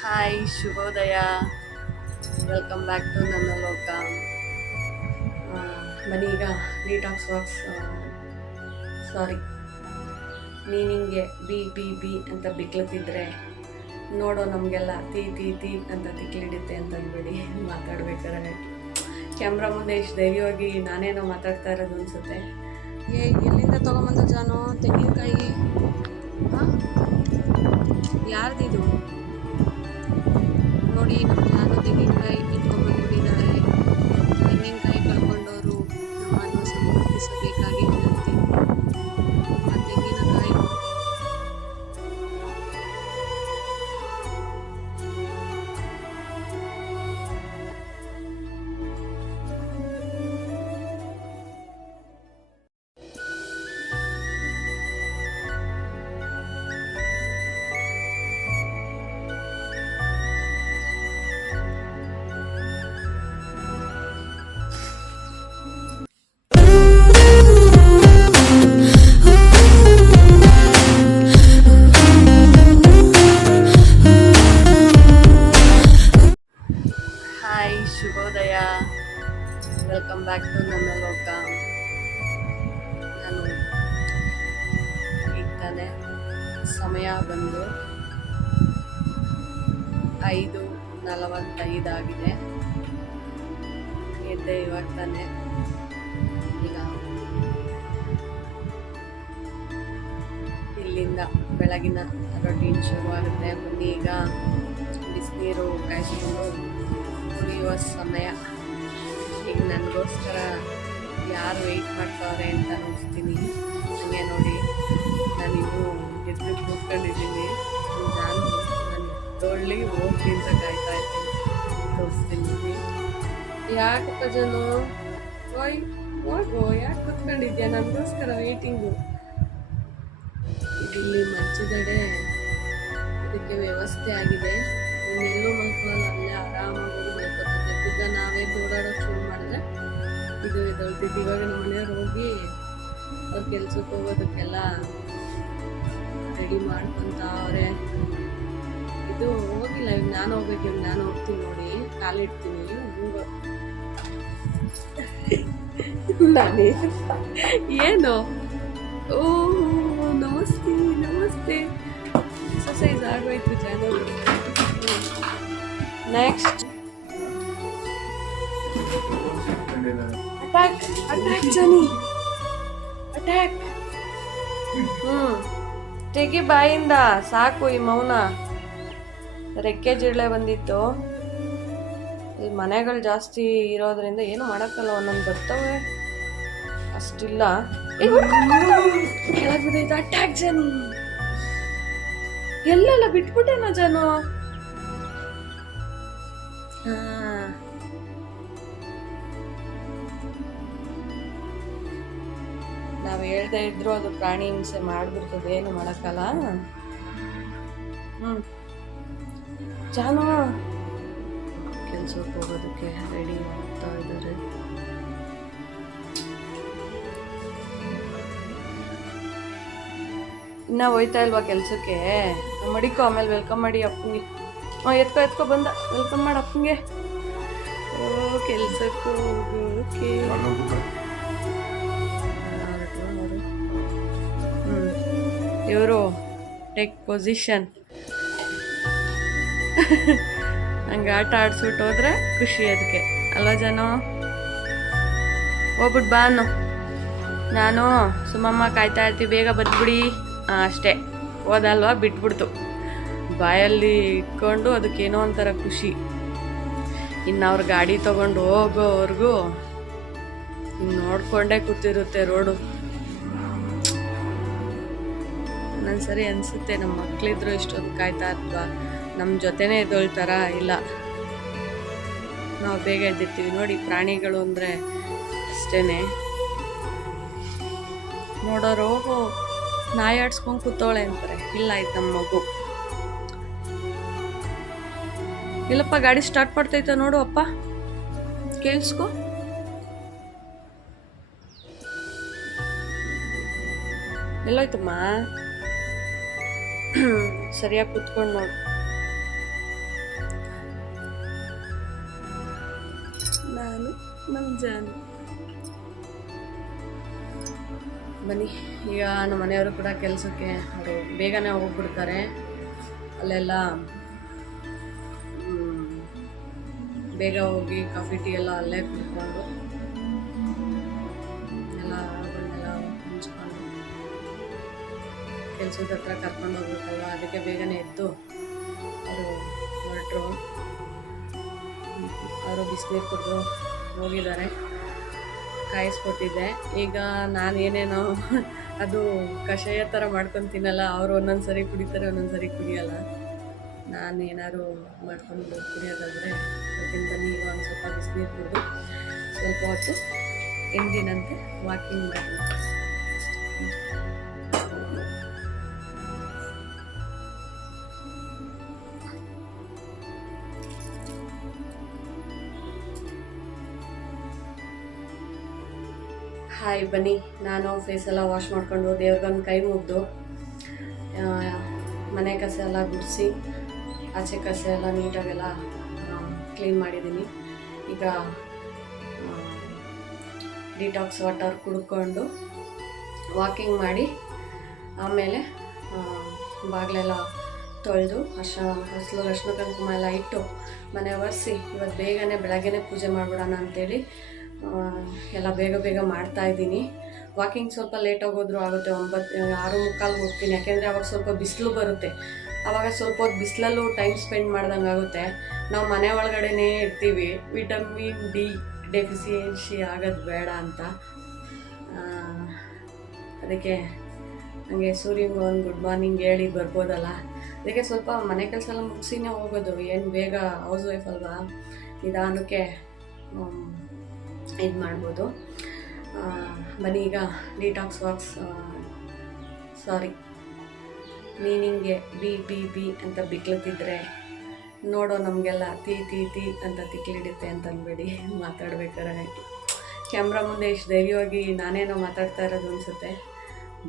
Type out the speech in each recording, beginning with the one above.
Hi ಶುಭೋದಯ, welcome back to ನನ್ನ ಲೋಕ. ಬನ್ನೀಗ ಡಿಟಾಕ್ಸ್ ವರ್ಕ್ಸ್ ಸಾರಿ ನೀನಿಂಗೆ ಬಿ ಬಿ ಬಿ ಅಂತ ಬಿಕ್ಲತ್ತಿದ್ರೆ ನೋಡೋ ನಮಗೆಲ್ಲ ತೀ ತೀ ತೀ ಅಂತ ತಿಕ್ಲಿಡುತ್ತೆ ಅಂತ ಅಂದ್ಬಿಡಿ. ಮಾತಾಡ್ಬೇಕಾದ್ರೆ ಕ್ಯಾಮ್ರಾ ಮುಂದೆ ಇಷ್ಟು ಧೈರ್ಯವಾಗಿ ನಾನೇನೋ ಮಾತಾಡ್ತಾ ಇರೋದು ಅನಿಸುತ್ತೆ. ಎಲ್ಲಿಂದ ತೊಗೊಂಬಂದ ಜಾನು ತೆಂಗಿನಕಾಯಿ? ಹಾಂ, ಯಾರ್ದಿದು ನೋಡಿ. ನಮ್ಮ ಜಾನು ತೆಂಗಿನಕಾಯಿ ಕಿತ್ಕೊಂಡ್ಬಂದ್ಬಿಟ್ಟಿದ್ದಾಳೆ. ತೆಂಗಿನಕಾಯಿ ಕಳ್ಕೊಂಡವರು ನಮ್ಮನ್ನು ಸಮರ್ಥಿಸಬೇಕಾಗಿ ವಿನಂತಿ. ಆ ತೆಂಗಿನಕಾಯಿ ಹಾಯ್ ಶುಭೋದಯ, ವೆಲ್ಕಮ್ ಬ್ಯಾಕ್ ಟು ನನ್ನ ಲೋಕ. ನಾನು ಈಗ ತಾನೆ ಸಮಯ ಬಂದು 5:45 ಆಗಿದೆ. ಎದ್ದೆ ಇವಾಗ ತಾನೆ. ಈಗ ಇಲ್ಲಿಂದ ಬೆಳಗಿನ ರೊಟೀನ್ ಶುರುವಾಗುತ್ತೆ. ಬನ್ನಿ, ಈಗ ಬಿಸಿನೀರು ಕಾಯಿಸ್ಕೊಂಡು ಕುಡಿಯುವ ಸಮಯ. ಈಗ ನನಗೋಸ್ಕರ ಯಾರು ವೆಯ್ಟ್ ಮಾಡ್ತಾವ್ರೆ ಅಂತ ನೋಡ್ತೀನಿ. ಹಂಗೆ ನೋಡಿ, ನಾನಿನ್ನೂ ಎದ್ದು ಕೂತ್ಕೊಂಡಿದ್ದೀನಿ. ನಾನು ತೊಳ್ಳಿ ಹೋಗ್ಲಿ ಅಂತ ಕಾಯ್ತಾ ಇರ್ತೀನಿ. ತೋರಿಸ್ತೀನಿ. ಯಾಕಪ್ಪ ಜನು ಓಯ್ ಹೋಗು, ಯಾಕೆ ಕೂತ್ಕೊಂಡಿದ್ಯಾ? ನನಗೋಸ್ಕರ ವೇಟಿಂಗು. ಇಲ್ಲಿ ಮಂಚದಡೆ ಇದಕ್ಕೆ ವ್ಯವಸ್ಥೆ ಆಗಿದೆ. ಇನ್ನೆಲ್ಲೂ ಮಲ್ಕೊಳ್ಳಲ್ಲ, ಅಲ್ಲೇ ಆರಾಮಾಗಿ ಹೋಗಿ ಮಲ್ಕೊತದೆ. ಈಗ ನಾವೇ ಓಡಾಡೋಕೆ ಶುರು ಮಾಡಿದ್ರೆ ಇದು ಎದೊಳ್ತಿದ್ದು. ಇವಾಗ ನಮ್ಮ ಮನೆಯವ್ರು ಹೋಗಿ ಅವ್ರ ಕೆಲ್ಸಕ್ಕೆ ಹೋಗೋದಕ್ಕೆಲ್ಲ ರೆಡಿ ಮಾಡ್ಕೊತಾವ್ರೆ. ಇದು ಹೋಗಿಲ್ಲ, ಇವಾಗ ನಾನು ಹೋಗ್ಬೇಕು. ಇವಾಗ ನಾನು ಹೋಗ್ತೀನಿ ನೋಡಿ, ಕಾಲಿಡ್ತೀನಿ. ನಾನೇ ಏನು? ಓ ನಮಸ್ತೆ ನಮಸ್ತೆ. ಎಕ್ಸಸೈಸ್ ಆಗೋಯ್ತು Janu. Next attack attack Jani attack. ತೆಗಿ ಬಾಯಿಂದ, ಸಾಕು ಈ ಮೌನ. ರೆಕ್ಕೆ ಜಿರಳೆ ಬಂದಿತ್ತು. ಈ ಮನೆಗಳು ಜಾಸ್ತಿ ಇರೋದ್ರಿಂದ ಏನು ಮಾಡೋಕ್ಕಲ್ಲ, ಒಂದೊಂದು ಬರ್ತವೆ, ಅಷ್ಟಿಲ್ಲ. ಕೆಳಗೆ ಬಿದ್ದೈತೆ. ಅಟ್ಯಾಕ್ ಜನಿ. ಎಲ್ಲೆಲ್ಲ ಬಿಟ್ಬಿಟ್ಟೇನೋ ಜನು. ನಾವು ಹೇಳ್ತಾ ಇದ್ರು ಅದು ಪ್ರಾಣಿ ಹಿಂಸೆ ಮಾಡ್ಬಿಡ್ತದೆ, ಏನು ಮಾಡಕ್ಕಲ್ಲ. ಜಾನು ಕೆಲ್ಸಕ್ಕೆ ಹೋಗೋದಕ್ಕೆ ರೆಡಿ ಆಗ್ತಾ ಇದ್ದಾರೆ. ಇನ್ನ ಹೋಯ್ತಾ ಇಲ್ವಾ ಕೆಲ್ಸಕ್ಕೆ? ಮಡಿಕೋ, ಆಮೇಲೆ ವೆಲ್ಕಮ್ ಮಾಡಿ ಅಪ್ಪಂಗೆ. ಎತ್ಕೊ ಬಂದ, ವೆಲ್ಕಮ್ ಮಾಡಿ ಅಪ್ಪಂಗೆ. ಓ ಕೆಲ್ಸಕ್ಕೆ ಹೋಗೋಕೆ ಇವರು ಟೇಕ್ ಪೊಸಿಷನ್. ಹಂಗೆ ಆಟ ಆಡ್ಸ್ಬಿಟ್ಟು ಹೋದ್ರೆ ಖುಷಿ ಅದಕ್ಕೆ ಅಲ್ವಾ ಜನ? ಹೋಗ್ಬಿಟ್ಟು ಬಾ ಅನ್ನು. ನಾನು ಸುಮ್ಮಮ್ಮ ಕಾಯ್ತಾ ಇರ್ತೀವಿ, ಬೇಗ ಬಂದ್ಬಿಡಿ. ಅಷ್ಟೇ, ಹೋದಲ್ವಾ ಬಿಟ್ಬಿಡ್ತು. ಬಾಯಲ್ಲಿ ಇಟ್ಕೊಂಡು ಅದಕ್ಕೇನೋ ಒಂಥರ ಖುಷಿ. ಇನ್ನು ಅವ್ರ ಗಾಡಿ ತಗೊಂಡು ಹೋಗೋವರೆಗೂ ಇನ್ನು ನೋಡ್ಕೊಂಡೇ ಕೂತಿರುತ್ತೆ ರೋಡು. ಒಂದೊಂದ್ಸರಿ ಅನಿಸುತ್ತೆ, ನಮ್ಮ ಮಕ್ಕಳಿದ್ರು ಇಷ್ಟೊಂದು ಕಾಯ್ತಾ ಇರ್ತೀವ, ನಮ್ಮ ಜೊತೆನೇ ಎದ್ದೊಳ್ತಾರ? ಇಲ್ಲ, ನಾವು ಬೇಗ ಎದ್ದಿರ್ತೀವಿ. ನೋಡಿ, ಪ್ರಾಣಿಗಳು ಅಂದರೆ ಅಷ್ಟೇ. ನೋಡೋರು ಹೋಗು ನಾಯಿ ಆಡ್ಸ್ಕೊಂಡು ಕೂತವಳೆ ಅಂತಾರೆ. ಇಲ್ಲ, ಆಯ್ತು ನಮ್ಮ ಮಗು. ಇಲ್ಲಪ್ಪ, ಗಾಡಿ ಸ್ಟಾರ್ಟ್ ಮಾಡ್ತೈತ ನೋಡು ಅಪ್ಪ, ಕೇಳಿಸ್ಕೊ. ಎಲ್ಲೋಯ್ತಮ್ಮ? ಸರಿಯಾಗಿ ಕುತ್ಕೊಂಡು ನೋಡು. ನಮ್ಮ ಜಾನು. ಬನ್ನಿ, ಈಗ ನಮ್ಮ ಮನೆಯವರು ಕೂಡ ಕೆಲಸಕ್ಕೆ ಅವರು ಬೇಗನೆ ಹೋಗ್ಬಿಡ್ತಾರೆ. ಅಲ್ಲೆಲ್ಲ ಬೇಗ ಹೋಗಿ ಕಾಫಿ ಟೀ ಎಲ್ಲ ಅಲ್ಲೇ ಕುಡ್ಕೊಂಡು ಎಲ್ಲ ಹಂಚ್ಕೊಂಡು ಕೆಲಸದ ಹತ್ರ ಕರ್ಕೊಂಡು ಹೋಗ್ಬೇಕಲ್ವ, ಅದಕ್ಕೆ ಬೇಗನೆ ಎದ್ದು ಅವರು ಹೊರಟರು. ಅವರು ಬಿಸಿನೀರು ಕುಡಿದು ಹೋಗಿದ್ದಾರೆ. ಕಾಯಿಸ್ಕೊಟ್ಟಿದ್ದೆ. ಈಗ ನಾನು ಏನೇನೋ ಅದು ಕಷಾಯ ಥರ ಮಾಡ್ಕೊಂಡು ತಿನ್ನಲ್ಲ. ಅವರು ಒಂದೊಂದು ಸರಿ ಕುಡಿತಾರೆ, ಒಂದೊಂದು ಸರಿ ಕುಡಿಯಲ್ಲ. ನಾನು ಏನಾದ್ರು ಮಾಡ್ಕೊಂಡು ಕುಡಿಯೋದಾದರೆ ಅದನ್ನು ಬನ್ನಿ. ಈಗ ಒಂದು ಸ್ವಲ್ಪ ಬಿಸಿನೀರು ಕುಡಿದು ಸ್ವಲ್ಪ ಹೊತ್ತು ಎಂದಿನಂತೆ ವಾಕಿಂಗ್ ಮಾಡಿ. ಹಾಯ್, ಬನ್ನಿ. ನಾನು ಫೇಸೆಲ್ಲ ವಾಶ್ ಮಾಡಿಕೊಂಡು ದೇವ್ರಿಗೊಂದು ಕೈ ಮುಗ್ದು ಮನೆ ಕಸ ಎಲ್ಲ ಗುಡಿಸಿ ಆಚೆ ಕಸ ಎಲ್ಲ ನೀಟಾಗೆಲ್ಲ ಕ್ಲೀನ್ ಮಾಡಿದ್ದೀನಿ. ಈಗ ಡಿಟಾಕ್ಸ್ ವಾಟರ್ ಕುಡ್ಕೊಂಡು ವಾಕಿಂಗ್ ಮಾಡಿ ಆಮೇಲೆ ಬಾಗಿಲೆಲ್ಲ ತೊಳೆದು ಹಸಲು ಅರಿಶಿನ ಕುಂಕುಮ ಎಲ್ಲ ಇಟ್ಟು ಮನೆ ಒರೆಸಿ ಇವತ್ತು ಬೇಗನೆ ಬೆಳಗ್ಗೆನೇ ಪೂಜೆ ಮಾಡಿಬಿಡೋಣ ಅಂಥೇಳಿ ಎಲ್ಲ ಬೇಗ ಮಾಡ್ತಾಯಿದ್ದೀನಿ. ವಾಕಿಂಗ್ ಸ್ವಲ್ಪ ಲೇಟಾಗಿ ಹೋದರೂ ಆಗುತ್ತೆ. 6:45 ಹೋಗ್ತೀನಿ, ಯಾಕೆಂದರೆ ಅವಾಗ ಸ್ವಲ್ಪ ಬಿಸಿಲು ಬರುತ್ತೆ. ಆವಾಗ ಸ್ವಲ್ಪ ಹೊತ್ತು ಬಿಸಿಲಲ್ಲೂ ಟೈಮ್ ಸ್ಪೆಂಡ್ ಮಾಡ್ದಂಗೆ ಆಗುತ್ತೆ. ನಾವು ಮನೆ ಒಳಗಡೆನೇ ಇರ್ತೀವಿ, ವಿಟಮಿನ್ ಡಿ ಡೆಫಿಸಿಯೆನ್ಸಿ ಆಗೋದು ಬೇಡ ಅಂತ. ಅದಕ್ಕೆ ನನಗೆ ಸೂರ್ಯಂಗೆ ಒಂದು ಗುಡ್ ಮಾರ್ನಿಂಗ್ ಹೇಳಿ ಬರ್ಬೋದಲ್ಲ, ಅದಕ್ಕೆ ಸ್ವಲ್ಪ ಮನೆ ಕೆಲಸ ಎಲ್ಲ ಮುಗಿಸಿನೇ ಹೋಗೋದು. ಏನು ಬೇಗ ಹೌಸ್ ವೈಫ್ ಅಲ್ವಾ, ನಿಧಾನಕ್ಕೆ ಇದು ಮಾಡ್ಬೋದು. ಬನ್ನಿ, ಈಗ ಡಿಟಾಕ್ಸ್ ವಾಕ್ಸ್ ನೀನಿಂಗೆ ಬಿ ಅಂತ ಬಿಕ್ಲತ್ತಿದ್ರೆ ನೋಡೋ ನಮಗೆಲ್ಲ ತೀ ಅಂತ ತಿಕ್ಲಿಡುತ್ತೆ ಅಂತ ಅನ್ಬೇಡಿ. ಮಾತಾಡ್ಬೇಕಾರೆ ಕ್ಯಾಮ್ರಾ ಮುಂದೆ ಇಷ್ಟು ಧೈರ್ಯವಾಗಿ ನಾನೇನೋ ಮಾತಾಡ್ತಾ ಇರೋದು ಅನಿಸುತ್ತೆ.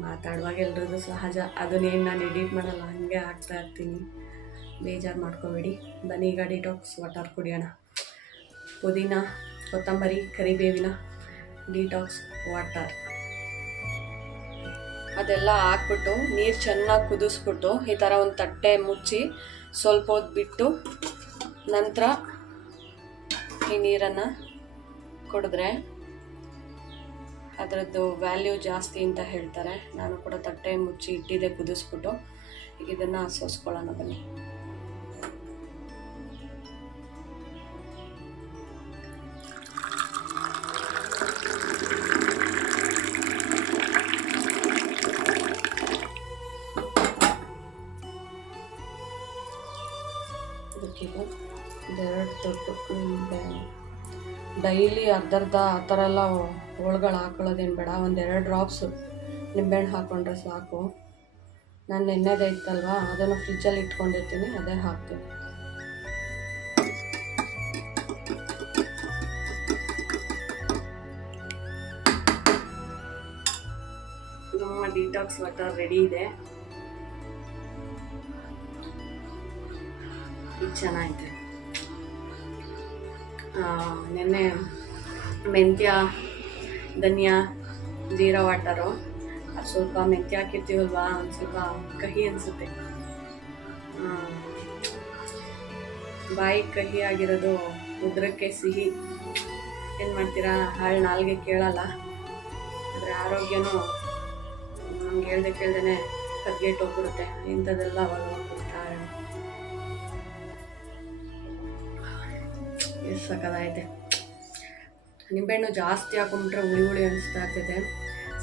ಮಾತಾಡುವಾಗ ಎಲ್ರದ್ದು ಸಹಜ, ಅದನ್ನೇನು ನಾನು ಎಡಿಟ್ ಮಾಡಲ್ಲ, ಹಾಗೆ ಆಗ್ತಾ ಇರ್ತೀನಿ, ಬೇಜಾರು ಮಾಡ್ಕೋಬೇಡಿ. ಬನ್ನಿ, ಈಗ ಡಿಟಾಕ್ಸ್ ವಾಟರ್ ಕುಡಿಯೋಣ. ಪುದೀನ, ಕೊತ್ತಂಬರಿ, ಕರಿಬೇವಿನ ಡಿಟಾಕ್ಸ್ ವಾಟರ್ ಅದೆಲ್ಲ ಹಾಕ್ಬಿಟ್ಟು ನೀರು ಚೆನ್ನಾಗಿ ಕುದಿಸ್ಬಿಟ್ಟು ಈ ಥರ ಒಂದು ತಟ್ಟೆ ಮುಚ್ಚಿ ಸ್ವಲ್ಪ ಹೊತ್ತು ಬಿಟ್ಟು ನಂತರ ಈ ನೀರನ್ನು ಕುಡಿದ್ರೆ ಅದರದ್ದು ವ್ಯಾಲ್ಯೂ ಜಾಸ್ತಿ ಅಂತ ಹೇಳ್ತಾರೆ. ನಾನು ಕೂಡ ತಟ್ಟೆ ಮುಚ್ಚಿ ಇಟ್ಟಿದ್ದೆ ಕುದಿಸ್ಬಿಟ್ಟು. ಈಗ ಇದನ್ನು ಸೋಸ್ಕೊಳ್ಳೋಣ ಬನ್ನಿ. ಇದಕ್ಕೀಗ 2 ತೊಟ್ಟು ನಿಂಬೆ, ಡೈಲಿ ಅರ್ಧ ಆ ಥರ ಎಲ್ಲ ಹೋಳುಗಳು ಹಾಕೊಳ್ಳೋದೇನು ಬೇಡ. 1-2 ಡ್ರಾಪ್ಸು ನಿಂಬೆಹಣ್ಣು ಹಾಕ್ಕೊಂಡ್ರೆ ಸಾಕು. ನಾನು ನೆನ್ನೆದೇ ಇತ್ತಲ್ವ, ಅದನ್ನು ಫ್ರಿಜ್ಜಲ್ಲಿ ಇಟ್ಕೊಂಡಿರ್ತೀನಿ, ಅದೇ ಹಾಕ್ತೀನಿ. ನಮ್ಮ ಡಿಟಾಕ್ಸ್ ವಾಟರ್ ರೆಡಿ ಇದೆ. ಇದು ಚೆನ್ನಾಗಿದೆ. ನೆನ್ನೆ ಮೆಂತ್ಯ, ಧನಿಯಾ, ಜೀರಾ ವಾಟರು, ಅದು ಸ್ವಲ್ಪ ಮೆಂತ್ಯ ಹಾಕಿರ್ತೀವಲ್ವಾ, ಒಂದು ಸ್ವಲ್ಪ ಕಹಿ ಅನಿಸುತ್ತೆ. ಬಾಯಿ ಕಹಿ ಆಗಿರೋದು ಉದ್ರಕ್ಕೆ ಸಿಹಿ. ಏನು ಮಾಡ್ತೀರಾ, ಹಾಳು ನಾಲ್ಗೆ ಕೇಳಲ್ಲ. ಆದರೆ ಆರೋಗ್ಯನೂ ನಮ್ಗೆ ಕೇಳ್ದೇ ಕದ್ಗೆಟ್ಟು ಹೋಗ್ಬಿಡುತ್ತೆ. ಇಂಥದ್ದೆಲ್ಲ ಅವಾಗ ಹೋಗ್ಬಿಡ್ತಾರೆ. ಎಷ್ಟು ಸಕ್ಕದಾಗಿದೆ. ನಿಂಬೆಹಣ್ಣು ಜಾಸ್ತಿ ಹಾಕೊಂಡ್ಬಿಟ್ರೆ ಹುಳಿ ಅನಿಸ್ತಾ ಇರ್ತೈತೆ.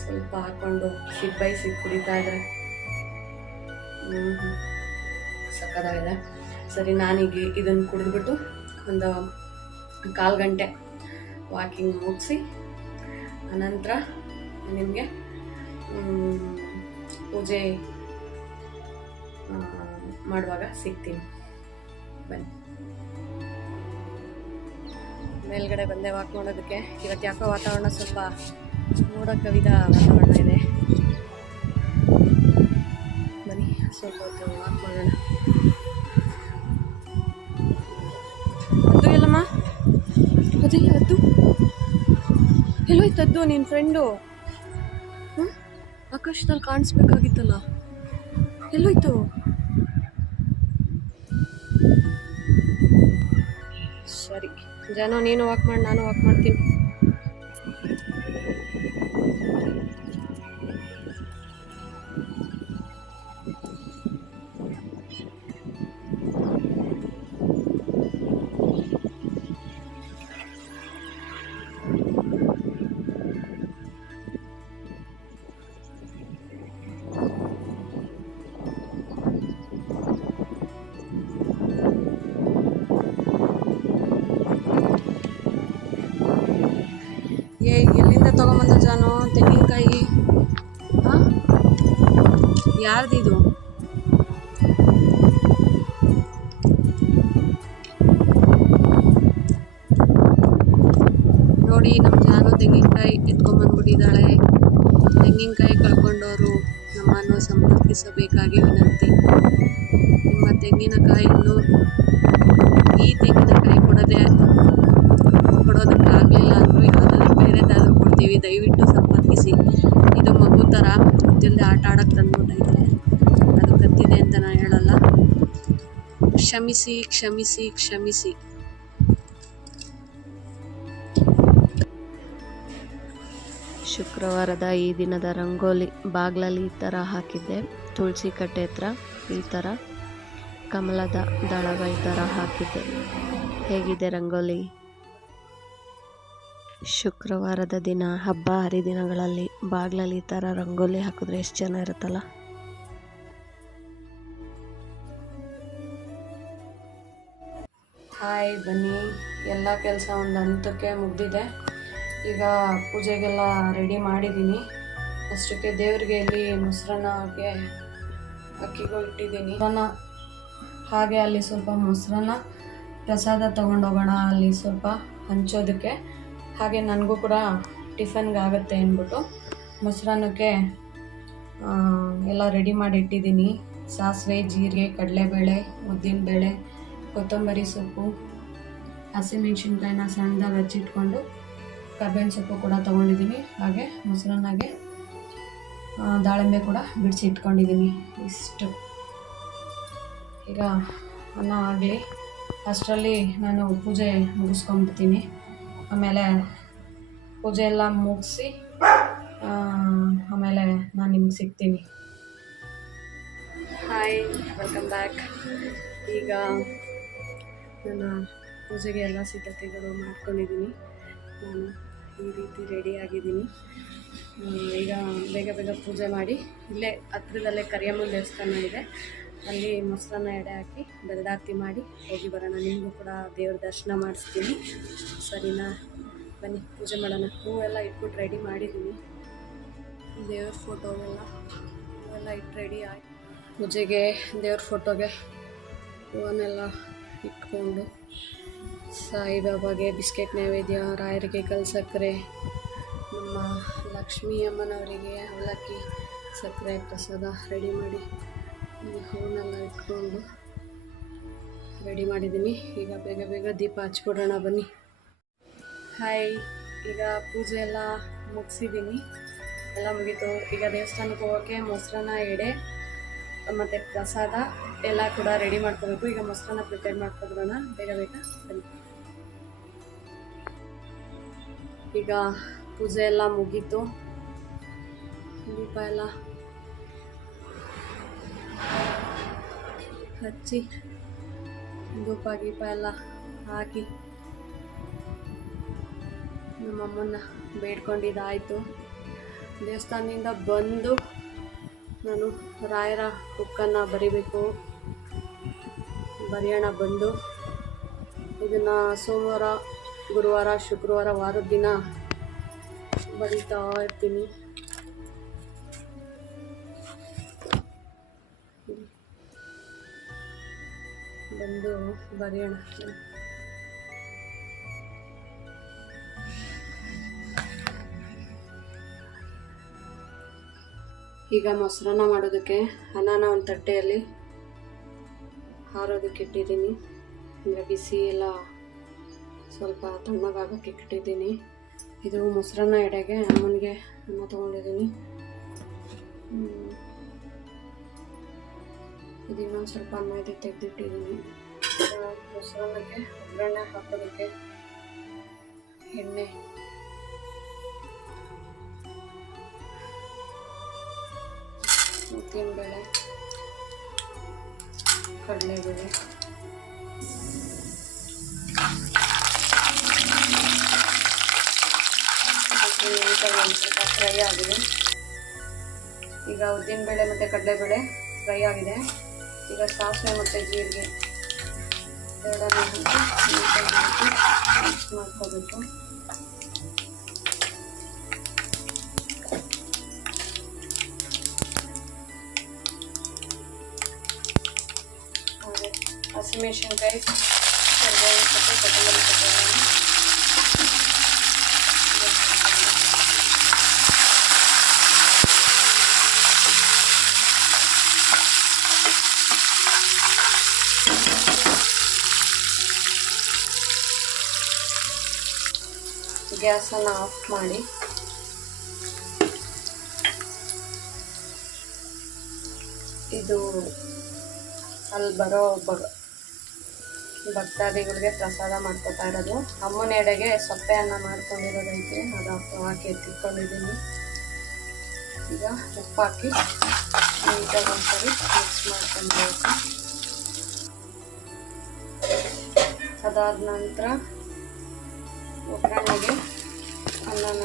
ಸ್ವಲ್ಪ ಹಾಕ್ಕೊಂಡು ಸಿಪ್ ಬೈ ಸಿಪ್ ಕುಡಿತಾ ಇದ್ರೆ ಸಕ್ಕದಾಗಿದೆ. ಸರಿ, ನಾನೀಗ ಇದನ್ನು ಕುಡಿದ್ಬಿಟ್ಟು ಒಂದು 1/4 ಗಂಟೆ ವಾಕಿಂಗ್ ಮುಗಿಸಿ ಅನಂತರ ನಿಮಗೆ ಪೂಜೆ ಮಾಡುವಾಗ ಸಿಗ್ತೀನಿ. ಬನ್ನಿ. ಮೇಲ್ಗಡೆ ಬಂದೆ ವಾಕ್ ಮಾಡೋದಕ್ಕೆ. ಇವತ್ತು ಯಾಕೋ ವಾತಾವರಣ ಸ್ವಲ್ಪ ಮೋಡ ಕವಿದ ವಾತಾವರಣ ಇದೆ. ಬನ್ನಿ, ಸ್ವಲ್ಪ ಹೊತ್ತು ವಾಕ್ ಮಾಡೋಣ. ಅದು ಎಲ್ಲಮ್ಮ, ಅದಿಲ್ಲ ಅದು ಎಲ್ಲೋಯ್ತದ್ದು ನಿನ್ನ ಫ್ರೆಂಡು? ಆಕಾಶದಲ್ಲಿ ಕಾಣಿಸ್ಬೇಕಾಗಿತ್ತಲ್ಲ, ಎಲ್ಲೋಯ್ತು? ಸರಿ ಜಾನು, ನೀನು ವಾಕ್ ಮಾಡಿ, ನಾನು ವಾಕ್ ಮಾಡ್ತೀನಿ. ಎಲ್ಲಿಂದ ತಗೊಂಬಂದ ಜಾನು ತೆಂಗಿನಕಾಯಿ? ಹಾಂ, ಯಾರ್ದಿದು? ನೋಡಿ, ನಮ್ಮ ಜಾನು ತೆಂಗಿನಕಾಯಿ ಎತ್ಕೊಂಬಂದ್ಬಿಟ್ಟಿದ್ದಾಳೆ. ತೆಂಗಿನಕಾಯಿ ಕಳ್ಕೊಂಡವರು ನಮ್ಮನ್ನು ಸಂಪರ್ಕಿಸಬೇಕಾಗಿ ವಿನಂತಿ. ನಿಮ್ಮ ತೆಂಗಿನಕಾಯಿಯನ್ನು ಈ ತೆಂಗಿನಕಾಯಿ ಕೊಡೋದಕ್ಕಾಗಲಿಲ್ಲ ಅಂದರೂ ಯಾವುದಾದ್ರೂ ಬೇರೆದಾದ್ರೂ ಕೊಡ್ತೀವಿ, ದಯವಿಟ್ಟು ಸಂಪರ್ಕಿಸಿ. ಇದು ಮಗು ಥರ ಜಲ್ದಿ ಆಟ ಆಡೋಕ್ಕೆ ತಂದ್ಬಿಟ್ಟೈತೆ. ಅದು ಕತ್ತಿದೆ ಅಂತ ನಾನು ಹೇಳಲ್ಲ. ಕ್ಷಮಿಸಿ ಕ್ಷಮಿಸಿ ಕ್ಷಮಿಸಿ. ಶುಕ್ರವಾರದ ಈ ದಿನದ ರಂಗೋಲಿ ಬಾಗ್ಲಲ್ಲಿ ಈ ಥರ ಹಾಕಿದ್ದೆ. ತುಳಸಿ ಕಟ್ಟೆ ಹತ್ರ ಈ ಥರ ಕಮಲದ ದಳವ ಈ ಥರ ಹಾಕಿದ್ದೆ. ಹೇಗಿದೆ ರಂಗೋಲಿ? ಶುಕ್ರವಾರದ ದಿನ ಹಬ್ಬ ಹರಿದಿನಗಳಲ್ಲಿ ಬಾಗ್ಲಲ್ಲಿ ಈ ಥರ ರಂಗೋಲಿ ಹಾಕಿದ್ರೆ ಎಷ್ಟು ಚೆನ್ನಾಗಿರುತ್ತಲ್ಲ. ಹಾಯ್, ಬನ್ನಿ. ಎಲ್ಲ ಕೆಲಸ ಒಂದು ಹಂತಕ್ಕೆ ಮುಗ್ದಿದೆ. ಈಗ ಪೂಜೆಗೆಲ್ಲ ರೆಡಿ ಮಾಡಿದ್ದೀನಿ. ಅಷ್ಟಕ್ಕೆ ದೇವರಿಗೆ ಇಲ್ಲಿ ಮೊಸರನ್ನಗೆ ಅಕ್ಕಿಗಳು ಇಟ್ಟಿದ್ದೀನಿ. ಹಾಗೆ ಅಲ್ಲಿ ಸ್ವಲ್ಪ ಮೊಸರನ್ನ ಪ್ರಸಾದ ತೊಗೊಂಡೋಗೋಣ ಅಲ್ಲಿ ಸ್ವಲ್ಪ ಹಂಚೋದಕ್ಕೆ. ಹಾಗೆ ನನಗೂ ಕೂಡ ಟಿಫನ್ಗೆ ಆಗುತ್ತೆ ಅಂದ್ಬಿಟ್ಟು ಮೊಸರನ್ನಕ್ಕೆ ಎಲ್ಲ ರೆಡಿ ಮಾಡಿ ಇಟ್ಟಿದ್ದೀನಿ. ಸಾಸಿವೆ, ಜೀರಿಗೆ, ಕಡಲೆಬೇಳೆ, ಉದ್ದಿನಬೇಳೆ, ಕೊತ್ತಂಬರಿ ಸೊಪ್ಪು, ಹಸಿಮೆಣ್ಸಿನ್ಕಾಯಿನ ಸಣ್ಣದಾಗಿ ಹಚ್ಚಿಟ್ಕೊಂಡು ಕರ್ಬೇವಿನ ಸೊಪ್ಪು ಕೂಡ ತೊಗೊಂಡಿದ್ದೀನಿ. ಹಾಗೆ ಮೊಸರನ್ನಾಗೆ ದಾಳಿಂಬೆ ಕೂಡ ಬಿಡಿಸಿ ಇಟ್ಕೊಂಡಿದ್ದೀನಿ. ಇಷ್ಟು. ಈಗ ಅನ್ನ ಆಗಲಿ, ಅಷ್ಟರಲ್ಲಿ ನಾನು ಪೂಜೆ ಮುಗಿಸ್ಕೊಂಡ್ಬಿಡ್ತೀನಿ. ಆಮೇಲೆ ಪೂಜೆ ಎಲ್ಲ ಮುಗಿಸಿ ಆಮೇಲೆ ನಾನು ನಿಮ್ಗೆ ಸಿಗ್ತೀನಿ. Hi, welcome back. ಈಗ ನನ್ನ ಪೂಜೆಗೆ ಎಲ್ಲ ಸಿದ್ಧತೆಗಳು ಮಾಡ್ಕೊಂಡಿದ್ದೀನಿ. ನಾನು ಈ ರೀತಿ ರೆಡಿ ಆಗಿದ್ದೀನಿ. ಈಗ ಬೇಗ ಬೇಗ ಪೂಜೆ ಮಾಡಿ ಇಲ್ಲೇ ಹತ್ರದಲ್ಲೇ ಕರಿಯಮ್ಮನ ದೇವಸ್ಥಾನ ಇದೆ, ಅಲ್ಲಿ ಮೊಸರನ್ನ ಎಡೆ ಹಾಕಿ ಬೆಲ್ದಾರತಿ ಮಾಡಿ ಹೋಗಿ ಬರೋಣ. ನಿಮಗೂ ಕೂಡ ದೇವ್ರ ದರ್ಶನ ಮಾಡಿಸ್ತೀನಿ. ಸರಿನಾ? ಬನ್ನಿ ಪೂಜೆ ಮಾಡೋಣ. ಹೂವೆಲ್ಲ ಇಟ್ಬಿಟ್ಟು ರೆಡಿ ಮಾಡಿದ್ದೀನಿ. ದೇವ್ರ ಹೂವೆಲ್ಲ ಇಟ್ಟು ರೆಡಿ ಆಗಿ ಪೂಜೆಗೆ ದೇವ್ರ ಫೋಟೋಗೆ ಹೂವನ್ನೆಲ್ಲ ಇಟ್ಕೊಂಡು ಸಾಯಿಬಾಬಾಗೆ ಬಿಸ್ಕೆಟ್ ನೈವೇದ್ಯ, ರಾಯರಿಗೆ ಕಲ್ಲು ಸಕ್ಕರೆ, ನಮ್ಮ ಲಕ್ಷ್ಮೀ ಅಮ್ಮನವರಿಗೆ ಅವಲಕ್ಕಿ, ಸಕ್ಕರೆ, ಪ್ರಸಾದ ರೆಡಿ ಮಾಡಿ ಹೂವನ್ನೆಲ್ಲ ಇಟ್ಕೊಂಡು ರೆಡಿ ಮಾಡಿದ್ದೀನಿ. ಈಗ ಬೇಗ ಬೇಗ ದೀಪ ಹಚ್ಬಿಡೋಣ ಬನ್ನಿ. ಹಾಯ್, ಈಗ ಪೂಜೆ ಎಲ್ಲ ಮುಗಿಸಿದ್ದೀನಿ, ಎಲ್ಲ ಮುಗೀತು. ಈಗ ದೇವಸ್ಥಾನಕ್ಕೆ ಹೋಗೋಕ್ಕೆ ಮೊಸರನ್ನ ಎಡೆ ಮತ್ತು ಪ್ರಸಾದ ಎಲ್ಲ ಕೂಡ ರೆಡಿ ಮಾಡ್ಕೋಬೇಕು. ಈಗ ಮೊಸರನ್ನ ಪ್ರಿಪೇರ್ ಮಾಡ್ಕೊಬಿಡೋಣ ಬೇಗ ಬೇಗ ಬನ್ನಿ. ಈಗ ಪೂಜೆ ಎಲ್ಲ ಮುಗೀತು. ದೀಪ ಎಲ್ಲ ಹಚ್ಚಿ ಧೂಪ ಗೀಪ ಎಲ್ಲ ಹಾಕಿ ನಮ್ಮಮ್ಮನ್ನ ಬೇಡ್ಕೊಂಡಿದ್ದಾಯಿತು. ದೇವಸ್ಥಾನದಿಂದ ಬಂದು ನಾನು ರಾಯರ ಬುಕ್ಕನ್ನು ಬರೆಯೋಣ ಬಂದು. ಇದನ್ನು ಸೋಮವಾರ, ಗುರುವಾರ, ಶುಕ್ರವಾರ ವಾರದ ದಿನ ಬರೀತಾ ಇರ್ತೀನಿ. ಬಂದು ಬರೆಯೋಣ. ಈಗ ಮೊಸರನ್ನ ಮಾಡೋದಕ್ಕೆ ಅನ್ನನ ಒಂದು ತಟ್ಟೆಯಲ್ಲಿ ಹಾರೋದಕ್ಕೆ ಇಟ್ಟಿದ್ದೀನಿ. ಅಂದರೆ ಬಿಸಿ ಎಲ್ಲ ಸ್ವಲ್ಪ ತಣ್ಣಗಾಗೋಕ್ಕೆ ಇಟ್ಟಿದ್ದೀನಿ. ಇದು ಮೊಸರನ್ನ ಎಡೆಗೆ ಅಮ್ಮನಿಗೆ ಅನ್ನ ತೊಗೊಂಡಿದ್ದೀನಿ. ಇದು ಇನ್ನೊಂದು ಸ್ವಲ್ಪ ಅನ್ನ ಇದೆ, ತೆಗೆದಿಟ್ಟಿದ್ದೀನಿ. ಮೊಸರನ್ನಕ್ಕೆ ಒಗ್ಗರಣೆ ಹಾಕೋದಕ್ಕೆ ಎಣ್ಣೆ, ಉದ್ದಿನಬೇಳೆ, ಕಡಲೆಬೇಳೆ, ಒಂದು ಸ್ವಲ್ಪ ಫ್ರೈ ಆಗಿದೆ. ಈಗ ಉದ್ದಿನಬೇಳೆ ಮತ್ತು ಕಡಲೆಬೇಳೆ ಫ್ರೈ ಆಗಿದೆ. ಈಗ ಸಾಸಿವೆ ಮತ್ತು ಜೀರಿಗೆ ಎರಡನ್ನೂ ಹಾಕಿ ಮಿಕ್ಸ್ ಮಾಡ್ಕೋಬೇಕು. ಹಾಗೆ ಹಸಿಮೆಣಸಿನ್ಕಾಯಿ, ಕರಿಬೇವಿನ ಸೊಪ್ಪು, ಕೊತ್ತಂಬರಿ ಸೊಪ್ಪು ಗ್ಯಾಸನ್ನು ಆಫ್ ಮಾಡಿ ಇದು ಅಲ್ಲಿ ಬರೋ ಭಕ್ತಾದಿಗಳಿಗೆ ಪ್ರಸಾದ ಮಾಡ್ಕೊತಾ ಇರೋದು. ಅಮ್ಮನ ಎಡೆಗೆ ಸಪ್ಪೆ ಅನ್ನ ಮಾಡ್ಕೊಂಡಿರೋದೈತೆ, ಅದು ಹಾಕಿ ಎತ್ತಿಟ್ಕೊಂಡಿದ್ದೀನಿ. ಈಗ ಉಪ್ಪು ಹಾಕಿ ನೀಟಾಗಿ ಒಂದ್ಸರಿ ಮಿಕ್ಸ್ ಮಾಡ್ಕೊಳ್ಬೇಕು. ಅದಾದ ನಂತರ ಒಗ್ಗರಣೆಗೆ ಅನ್ನನ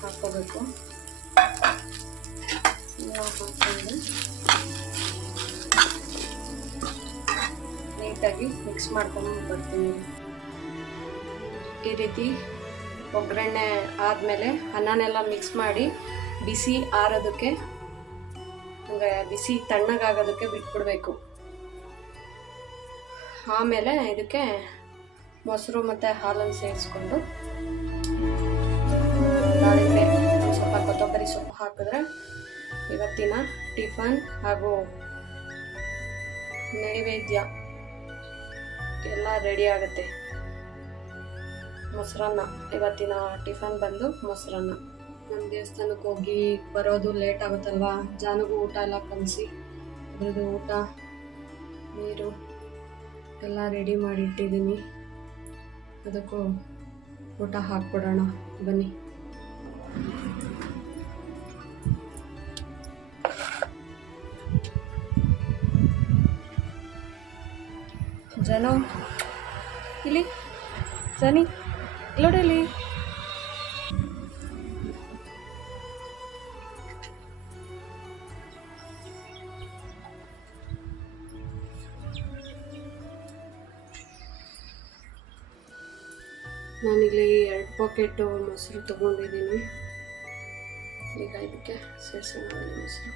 ಹಾಕ್ಕೋಬೇಕು. ಅನ್ನ ಹಾಕ್ಕೊಂಡು ನೀಟಾಗಿ ಮಿಕ್ಸ್ ಮಾಡ್ಕೊಂಡು ಬರ್ತೀನಿ. ಈ ರೀತಿ ಒಗ್ಗರಣೆ ಆದಮೇಲೆ ಅನ್ನನೆಲ್ಲ ಮಿಕ್ಸ್ ಮಾಡಿ ಬಿಸಿ ಆರೋದಕ್ಕೆ, ಅಂದರೆ ಬಿಸಿ ತಣ್ಣಗಾಗೋದಕ್ಕೆ ಬಿಟ್ಬಿಡ್ಬೇಕು. ಆಮೇಲೆ ಇದಕ್ಕೆ ಮೊಸರು ಮತ್ತು ಹಾಲನ್ನು ಸೇರಿಸ್ಕೊಂಡು ದಾಳಿಂಬೆ, ಸ್ವಲ್ಪ ಕೊತ್ತಂಬರಿ ಸೊಪ್ಪು ಹಾಕಿದ್ರೆ ಇವತ್ತಿನ ಟಿಫನ್ ಹಾಗೂ ನೈವೇದ್ಯ ಎಲ್ಲ ರೆಡಿ ಆಗುತ್ತೆ. ಮೊಸರನ್ನ, ಇವತ್ತಿನ ಟಿಫನ್ ಬಂದು ಮೊಸರನ್ನ. ನಮ್ಮ ದೇವಸ್ಥಾನಕ್ಕೆ ಹೋಗಿ ಬರೋದು ಲೇಟ್ ಆಗುತ್ತಲ್ವಾ, ಜಾನಿಗೂ ಊಟ ಎಲ್ಲ ಕಲಿಸಿ ಅದ್ರದ್ದು ಊಟ, ನೀರು ಎಲ್ಲ ರೆಡಿ ಮಾಡಿ ಇಟ್ಟಿದ್ದೀನಿ. ಅದಕ್ಕೂ ಊಟ ಹಾಕ್ಬಿಡೋಣ ಬನ್ನಿ. ಜನ ಇಲ್ಲಿ ಜನಿ ಇಲ್ಲೋಡಲ್ಲಿ ನಾನಿಲ್ಲಿ 2 ಪಾಕೆಟ್ ಮೊಸರು ತೊಗೊಂಡಿದ್ದೀನಿ. ಈಗ ಇದಕ್ಕೆ ಸೇರಿಸೋಣ ಮೊಸರು.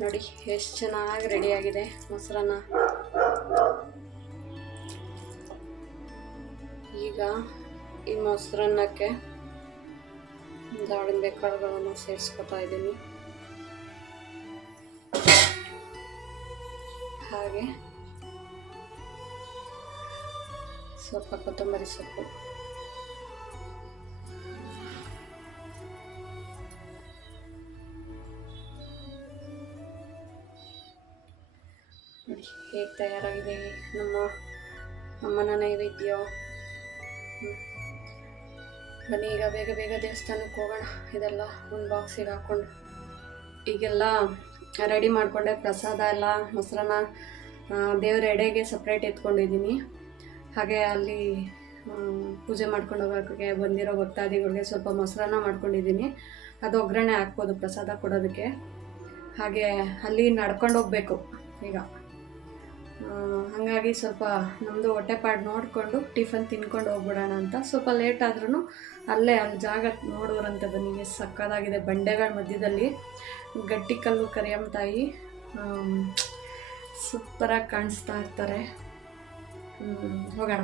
ನೋಡಿ ಎಷ್ಟು ಚೆನ್ನಾಗಿ ರೆಡಿಯಾಗಿದೆ ಮೊಸರನ್ನ. ಈಗ ಈ ಮೊಸರನ್ನಕ್ಕೆ ದಾಳಿಂಬೆ ಕಾಳುಗಳನ್ನು ಸೇರಿಸ್ಕೊತಾ ಇದ್ದೀನಿ. ಹಾಗೆ ಸ್ವಲ್ಪ ಕೊತ್ತಂಬರಿ ಸೊಪ್ಪು, ನೋಡಿ ಹೇಗೆ ತಯಾರಾಗಿದೆ ನಮ್ಮ ಅಮ್ಮನ ನೈವೇದ್ಯ. ಬನ್ನಿ ಈಗ ಬೇಗ ಬೇಗ ದೇವಸ್ಥಾನಕ್ಕೆ ಹೋಗೋಣ. ಇದೆಲ್ಲ ಒಂದು ಬಾಕ್ಸಿಗೆ ಹಾಕ್ಕೊಂಡು ಈಗೆಲ್ಲ ರೆಡಿ ಮಾಡಿಕೊಂಡೆ. ಪ್ರಸಾದ ಎಲ್ಲ ಮೊಸರನ್ನ ದೇವರ ಎಡೆಗೆ ಸಪ್ರೇಟ್ ಎತ್ಕೊಂಡಿದ್ದೀನಿ. ಹಾಗೆ ಅಲ್ಲಿ ಪೂಜೆ ಮಾಡ್ಕೊಂಡು ಹೋಗೋಕ್ಕೆ ಬಂದಿರೋ ಭಕ್ತಾದಿಗಳಿಗೆ ಸ್ವಲ್ಪ ಮೊಸರನ್ನ ಮಾಡ್ಕೊಂಡಿದ್ದೀನಿ. ಅದು ಒಗ್ಗರಣೆ ಹಾಕ್ಬೋದು ಪ್ರಸಾದ ಕೊಡೋದಕ್ಕೆ. ಹಾಗೆ ಅಲ್ಲಿ ನಡ್ಕೊಂಡು ಹೋಗಬೇಕು ಈಗ. ಹಾಗಾಗಿ ಸ್ವಲ್ಪ ನಮ್ಮದು ಹೊಟ್ಟೆಪಾಡು ನೋಡಿಕೊಂಡು ಟಿಫನ್ ತಿನ್ಕೊಂಡು ಹೋಗ್ಬಿಡೋಣ ಅಂತ. ಸ್ವಲ್ಪ ಲೇಟ್ ಆದ್ರೂ ಅಲ್ಲಿ ಜಾಗ ನೋಡೋರಂತೆ ಬನ್ನಿ. ಎಷ್ಟು ಸಕ್ಕದಾಗಿದೆ, ಬಂಡೆಗಳ ಮಧ್ಯದಲ್ಲಿ ಗಟ್ಟಿ ಕಲ್ಲು ಕರಿಯಮ್ಮ ತಾಯಿ ಸೂಪರಾಗಿ ಕಾಣಿಸ್ತಾ ಇರ್ತಾರೆ. ಹೋಗೋಣ.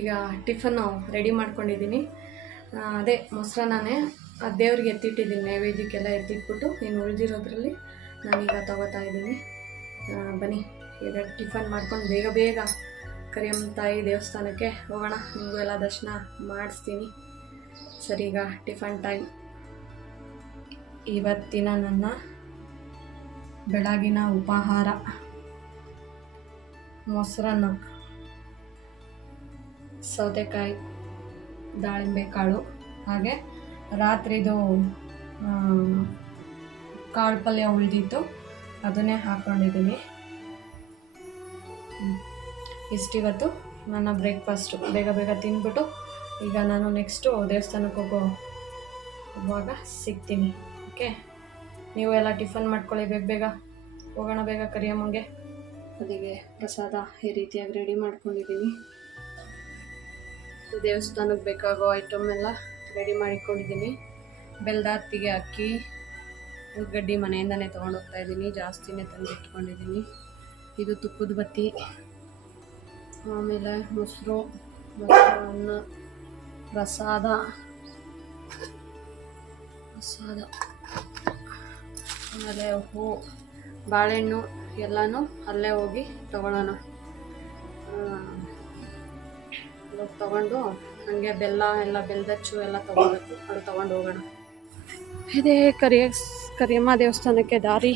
ಈಗ ಟಿಫನ್ನು ರೆಡಿ ಮಾಡ್ಕೊಂಡಿದ್ದೀನಿ. ಅದೇ ಮೊಸರನ್ನೇ ಆ ದೇವ್ರಿಗೆ ಎತ್ತಿಟ್ಟಿದ್ದೀನಿ, ನೈವೇದ್ಯಕ್ಕೆಲ್ಲ ಎತ್ತಿಟ್ಬಿಟ್ಟು ಇನ್ನು ಉಳಿದಿರೋದ್ರಲ್ಲಿ ನಾನೀಗ ತಗೋತಾ ಇದ್ದೀನಿ. ಬನ್ನಿ ಈಗ ಟಿಫನ್ ಮಾಡ್ಕೊಂಡು ಬೇಗ ಬೇಗ ಕರಿಯಮ್ಮ ತಾಯಿ ದೇವಸ್ಥಾನಕ್ಕೆ ಹೋಗೋಣ. ನಿಮಗೂ ಎಲ್ಲ ದರ್ಶನ ಮಾಡಿಸ್ತೀನಿ. ಸರಿ, ಈಗ ಟಿಫನ್ ಟೈಮ್. ಇವತ್ತಿನ ನನ್ನ ಬೆಳಗಿನ ಉಪಹಾರ ಮೊಸರನ್ನ, ಸೌತೆಕಾಯಿ, ದಾಳಿಂಬೆ ಕಾಳು, ಹಾಗೆ ರಾತ್ರಿದು ಕಾಳು ಪಲ್ಯ ಉಳಿದಿತ್ತು, ಅದನ್ನೇ ಹಾಕ್ಕೊಂಡಿದ್ದೀನಿ. ಇಷ್ಟಿವತ್ತು ನನ್ನ ಬ್ರೇಕ್ಫಾಸ್ಟು. ಬೇಗ ಬೇಗ ತಿಂದ್ಬಿಟ್ಟು ಈಗ ನಾನು ನೆಕ್ಸ್ಟು ದೇವಸ್ಥಾನಕ್ಕೆ ಹೋಗುವಾಗ ಸಿಗ್ತೀನಿ. ಓಕೆ, ನೀವು ಎಲ್ಲ ಟಿಫನ್ ಮಾಡ್ಕೊಳ್ಳಿ, ಬೇಗ ಬೇಗ ಹೋಗೋಣ, ಬೇಗ ಕರಿಯಮ್ಮಂಗೆ. ಅದಿಗೆ ಪ್ರಸಾದ ಈ ರೀತಿಯಾಗಿ ರೆಡಿ ಮಾಡ್ಕೊಂಡಿದ್ದೀನಿ. ದೇವಸ್ಥಾನಕ್ಕೆ ಬೇಕಾಗೋ ಐಟಮ್ ಎಲ್ಲ ರೆಡಿ ಮಾಡಿಕೊಂಡಿದ್ದೀನಿ. ಬೆಲ್ದಾರ್ತಿಗೆ ಅಕ್ಕಿ, ಗಡ್ಡಿ ಮನೆಯಿಂದನೇ ತೊಗೊಂಡೋಗ್ತಾ ಇದ್ದೀನಿ, ಜಾಸ್ತಿನೇ ತಂದಿಟ್ಕೊಂಡಿದ್ದೀನಿ. ಇದು ತುಪ್ಪದ ಬತ್ತಿ, ಆಮೇಲೆ ಮೊಸರು, ಮೊಸರನ್ನ, ಪ್ರಸಾದ, ಆಮೇಲೆ ಹೂ, ಬಾಳೆಹಣ್ಣು ಎಲ್ಲನೂ ಅಲ್ಲೇ ಹೋಗಿ ತೊಗೊಳ್ಳೋಣ. ತೊಗೊಂಡು ಹಾಗೆ ಬೆಲ್ಲ ಎಲ್ಲ, ಬೆಲ್ಲದಚ್ಚು ಎಲ್ಲ ತೊಗೋಬೇಕು, ಅದು ತೊಗೊಂಡು ಹೋಗೋಣ. ಇದೇ ಕರಿಯಮ್ಮ ದೇವಸ್ಥಾನಕ್ಕೆ ದಾರಿ.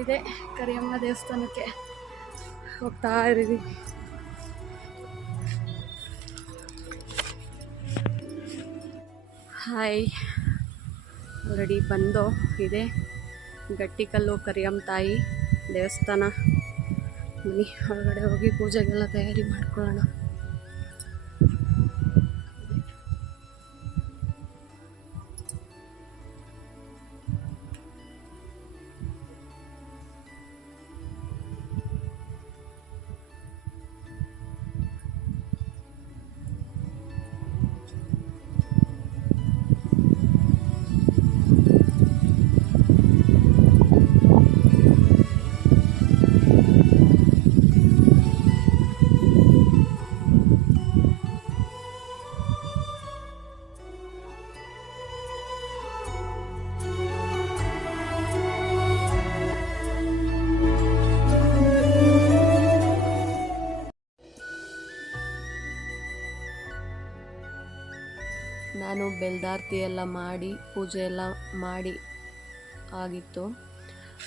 ಇದೆ ಕರಿಯಮ್ಮ ದೇವಸ್ಥಾನಕ್ಕೆ ಹೋಗ್ತಾ ಇದ್ದೀವಿ. ಹಾಯ್, ಆಲ್ರೆಡಿ ಬಂದು ಇದೆ ಗಟ್ಟಿಕಲ್ಲು ಕರಿಯಮ್ಮ ತಾಯಿ ದೇವಸ್ಥಾನ. ಬನ್ನಿ ಹೊರಗಡೆ ಹೋಗಿ ಪೂಜೆಗೆಲ್ಲ ತಯಾರಿ ಮಾಡ್ಕೊಳ್ಳೋಣ. ನಾನು ಬೆಲ್ದಾರ್ತಿ ಎಲ್ಲ ಮಾಡಿ, ಪೂಜೆ ಎಲ್ಲ ಮಾಡಿ ಆಗಿತ್ತು.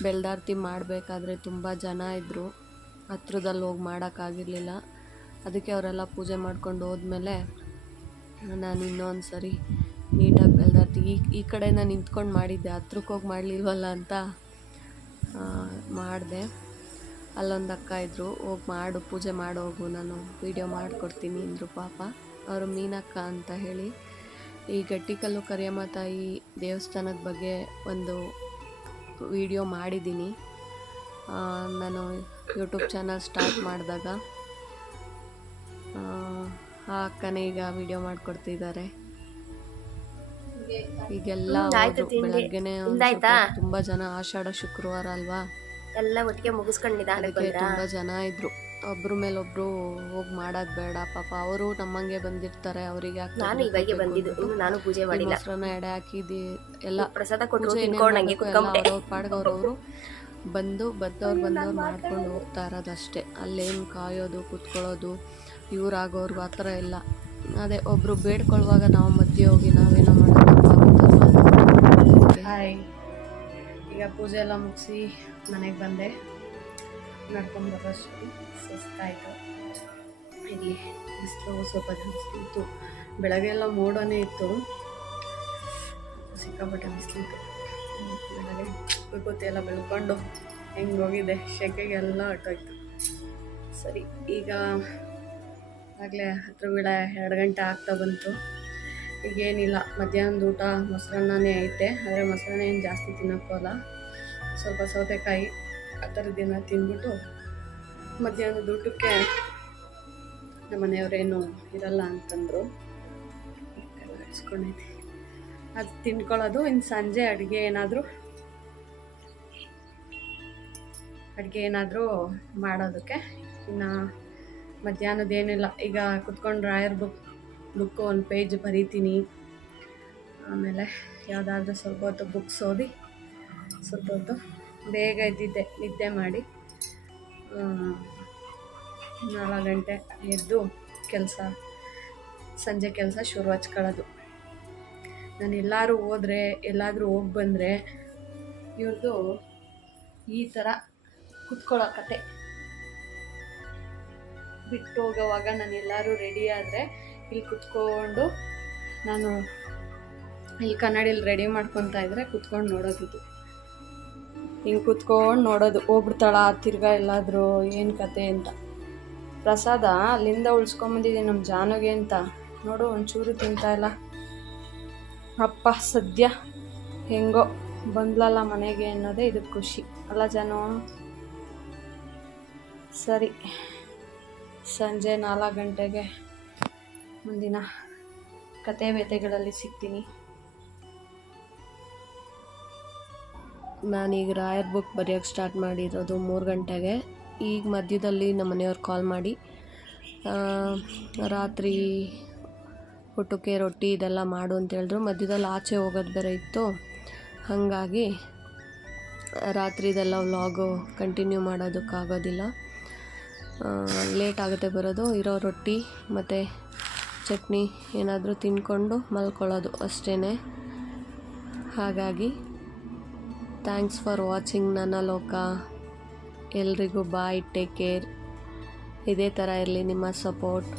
ಬೆಲ್ದಾರ್ತಿ ಮಾಡಬೇಕಾದ್ರೆ ತುಂಬ ಜನ ಇದ್ದರು, ಹತ್ರದಲ್ಲಿ ಹೋಗಿ ಮಾಡೋಕ್ಕಾಗಿರಲಿಲ್ಲ. ಅದಕ್ಕೆ ಅವರೆಲ್ಲ ಪೂಜೆ ಮಾಡ್ಕೊಂಡು ಹೋದ್ಮೇಲೆ ನಾನು ಇನ್ನೊಂದು ಸರಿ ನೀಟಾಗಿ ಬೆಲ್ದಾರ್ತಿ ಈ ಕಡೆ ನಾನು ನಿಂತ್ಕೊಂಡು ಮಾಡಿದ್ದೆ, ಹತ್ರಕ್ಕೆ ಹೋಗಿ ಮಾಡಲಿಲ್ವಲ್ಲ ಅಂತ ಮಾಡಿದೆ. ಅಲ್ಲೊಂದು ಅಕ್ಕ ಇದ್ದರು, ಹೋಗಿ ಪೂಜೆ ಮಾಡೋಗು, ನಾನು ವೀಡಿಯೋ ಮಾಡಿಕೊಡ್ತೀನಿ ಅಂದರು. ಪಾಪ ಅವರು ಮೀನಕ್ಕ ಅಂತ ಹೇಳಿ. ಈ ಗಟ್ಟಿಕಲ್ಲು ಕರಿಯಮ್ಮ ತಾಯಿ ದೇವಸ್ಥಾನದ ಬಗ್ಗೆ ಒಂದು ವಿಡಿಯೋ ಮಾಡಿದ್ದೀನಿ. ನಾನು ಯೂಟ್ಯೂಬ್ ಚಾನಲ್ ಸ್ಟಾರ್ಟ್ ಮಾಡಿದಾಗ ಆ ಅಕ್ಕನೇ ಈಗ ವಿಡಿಯೋ ಮಾಡಿಕೊಡ್ತಿದ್ದಾರೆ. ಈಗೆಲ್ಲ ಬೆಳಗ್ಗೆನೆ ತುಂಬ ಜನ, ಆಷಾಢ ಶುಕ್ರವಾರ ಅಲ್ವಾ, ಎಲ್ಲ ಒಟ್ಟಿಗೆ ಮುಗಿಸ್ಕೊಂಡಿದ್ದಕ್ಕೆ ತುಂಬ ಜನ ಇದ್ರು. ಒಬ್ರ ಮೇಲೆ ಒಬ್ರು ಹೋಗಿ ಮಾಡೋದು ಬೇಡ, ಪಾಪ ಅವರು ನಮ್ಮಂಗೆ ಬಂದಿರ್ತಾರೆ, ಅವರಿಗೆ ನಾನು ಇವಾಗೆ ಬಂದಿದ್ದು, ಇನ್ನು ನಾನು ಪೂಜೆ ಮಾಡಿಲ್ಲ. ಮೊಸರನ್ನ ಎಡೆ ಹಾಕಿದಿ ಎಲ್ಲ ಪ್ರಸಾದ ಕೊಟ್ಟು ತಿನ್ಕೊಂಡಂಗೆ ಕುತ್ಕೊಂಡೆ. ಅವ್ರ ಪಾಡ್ಗವ್ರವರು ಬಂದವ್ರು ಮಾಡ್ಕೊಂಡು ಹೋಗ್ತಾ ಇರೋದಷ್ಟೇ. ಅಲ್ಲೇನು ಕಾಯೋದು ಕುತ್ಕೊಳ್ಳೋದು ಇವ್ರಾಗೋರ್ಗು ಆ ಥರ ಇಲ್ಲ. ಅದೇ ಒಬ್ರು ಬೇಡ್ಕೊಳ್ಳುವಾಗ ನಾವು ಮಧ್ಯೆ ಹೋಗಿ ನಾವೇನೋ ಮಾಡೋದು. ಹಾಯ್, ಈಗ ಪೂಜೆ ಎಲ್ಲ ಮುಗಿಸಿ ಮನೆಗೆ ಬಂದೆ. ನಡ್ಕೊಂಡ್ಬರೋಷ್ಟು ಸುಸ್ತಾಯಿತು. ಇಲ್ಲಿ ಬಿಸಿಲು ಸ್ವಲ್ಪ ಜಾಸ್ತಿ ಇತ್ತು, ಬೆಳಗ್ಗೆ ಎಲ್ಲ ಮೋಡನೇ ಇತ್ತು, ಸಿಕ್ಕಾಪಟ್ಟೆ ಬಿಸಿಲಿತ್ತು. ಬೆಳಗ್ಗೆ ವಿಭೂತಿ ಎಲ್ಲ ಬೆಳ್ಕೊಂಡು ಹೆಂಗೆ ಹೋಗಿದೆ, ಶೆಕೆಗೆಲ್ಲ ಹೊಟ್ಟೋಯ್ತು. ಸರಿ, ಈಗ ಆಗಲೇ ಹತ್ರ ಬೀಳ 2 ಗಂಟೆ ಆಗ್ತಾ ಬಂತು. ಈಗೇನಿಲ್ಲ, ಮಧ್ಯಾಹ್ನದ ಊಟ ಮೊಸರನ್ನನೇ ಐತೆ, ಆದರೆ ಮೊಸರನ್ನ ಏನು ಜಾಸ್ತಿ ತಿನ್ನೋಕ್ಕಲ್ಲ, ಸ್ವಲ್ಪ ಸೌತೆಕಾಯಿ ಆ ಥರದ್ದನ್ನ ತಿಂದ್ಬಿಟ್ಟು ಮಧ್ಯಾಹ್ನದ ಊಟಕ್ಕೆ ನಮ್ಮ ಮನೆಯವರೇನು ಇರಲ್ಲ ಅಂತಂದರು, ಎಲ್ಲ ಇಸ್ಕೊಂಡೈತಿ, ಅದು ತಿನ್ಕೊಳ್ಳೋದು. ಇನ್ನು ಸಂಜೆ ಅಡುಗೆ ಏನಾದರೂ ಮಾಡೋದಕ್ಕೆ. ಇನ್ನು ಮಧ್ಯಾಹ್ನದ್ದೇನಿಲ್ಲ, ಈಗ ಕುತ್ಕೊಂಡು ರಾಯರ್ ಬುಕ್ ಬುಕ್ಕು ಒಂದು ಪೇಜ್ ಬರೀತೀನಿ. ಆಮೇಲೆ ಯಾವುದಾದ್ರೂ ಸ್ವಲ್ಪ ಹೊತ್ತು ಬುಕ್ಸ್ ಓದಿ ಸ್ವಲ್ಪ ಹೊತ್ತು ಬೇಗ ಎದ್ದಿದ್ದೆ, ನಿದ್ದೆ ಮಾಡಿ 4 ಗಂಟೆ ಎದ್ದು ಸಂಜೆ ಕೆಲಸ ಶುರು ಹಚ್ಕೊಳ್ಳೋದು. ನಾನು ಎಲ್ಲರೂ ಹೋಗಿ ಬಂದರೆ ಇವ್ರದ್ದು ಈ ಥರ ಕುತ್ಕೊಳ್ಳೋ ಕತೆ. ಬಿಟ್ಟು ಹೋಗೋವಾಗ ನಾನು ಎಲ್ಲರೂ ರೆಡಿ ಆದರೆ ಇಲ್ಲಿ ಕುತ್ಕೊಂಡು ನಾನು ಇಲ್ಲಿ ಕನ್ನಡಿಯಲ್ಲಿ ರೆಡಿ ಮಾಡ್ಕೊತಾ ಇದ್ರೆ ಕುತ್ಕೊಂಡು ನೋಡೋದಿದ್ದು. ಹಿಂಗೆ ಕುತ್ಕೊಂಡು ನೋಡೋದು, ಹೋಗ್ಬಿಡ್ತಾಳ ತಿರ್ಗಾ ಎಲ್ಲಾದರೂ ಏನು ಕತೆ ಅಂತ. ಪ್ರಸಾದ ಅಲ್ಲಿಂದ ಉಳಿಸ್ಕೊಂಬಂದಿದ್ದೀನಿ ನಮ್ಮ ಜಾನುಗೆ ಅಂತ. ನೋಡು ಒಂಚೂರು ತಿಂತಾಯಿಲ್ಲ. ಅಪ್ಪ ಸದ್ಯ ಹೆಂಗೋ ಬಂದ್ಲಲ್ಲ ಮನೆಗೆ ಅನ್ನೋದೇ ಇದಕ್ಕೆ ಖುಷಿ ಅಲ್ಲ ಜಾನು. ಸರಿ, ಸಂಜೆ 4 ಗಂಟೆಗೆ ಮುಂದಿನ ಕತೆ ವ್ಯಥೆಗಳಲ್ಲಿ ಸಿಗ್ತೀನಿ. ನಾನೀಗ ರಾಯರ್ ಬುಕ್ ಬರೆಯೋಕ್ಕೆ ಸ್ಟಾರ್ಟ್ ಮಾಡಿರೋದು 3 ಗಂಟೆಗೆ. ಈಗ ಮಧ್ಯದಲ್ಲಿ ನಮ್ಮ ಮನೆಯವ್ರು ಕಾಲ್ ಮಾಡಿ ರಾತ್ರಿ ಊಟಕ್ಕೆ ರೊಟ್ಟಿ ಇದೆಲ್ಲ ಮಾಡು ಅಂತ ಹೇಳಿದ್ರು. ಮಧ್ಯದಲ್ಲಿ ಆಚೆ ಹೋಗೋದು ಬೇರೆ ಇತ್ತು, ಹಾಗಾಗಿ ರಾತ್ರಿದೆಲ್ಲ ವ್ಲಾಗು ಕಂಟಿನ್ಯೂ ಮಾಡೋದಕ್ಕಾಗೋದಿಲ್ಲ. ಲೇಟ್ ಆಗುತ್ತೆ ಬರೋದು. ಇರೋ ರೊಟ್ಟಿ ಮತ್ತು ಚಟ್ನಿ ಏನಾದರೂ ತಿಂದ್ಕೊಂಡು ಮಲ್ಕೊಳ್ಳೋದು ಅಷ್ಟೇ. ಹಾಗಾಗಿ ಥ್ಯಾಂಕ್ಸ್ ಫಾರ್ ವಾಚಿಂಗ್ ನನ್ನ ಲೋಕ. ಎಲ್ರಿಗೂ ಬಾಯ್, ಟೇಕ್ ಕೇರ್. ಇದೇ ಥರ ಇರಲಿ ನಿಮ್ಮ ಸಪೋರ್ಟ್.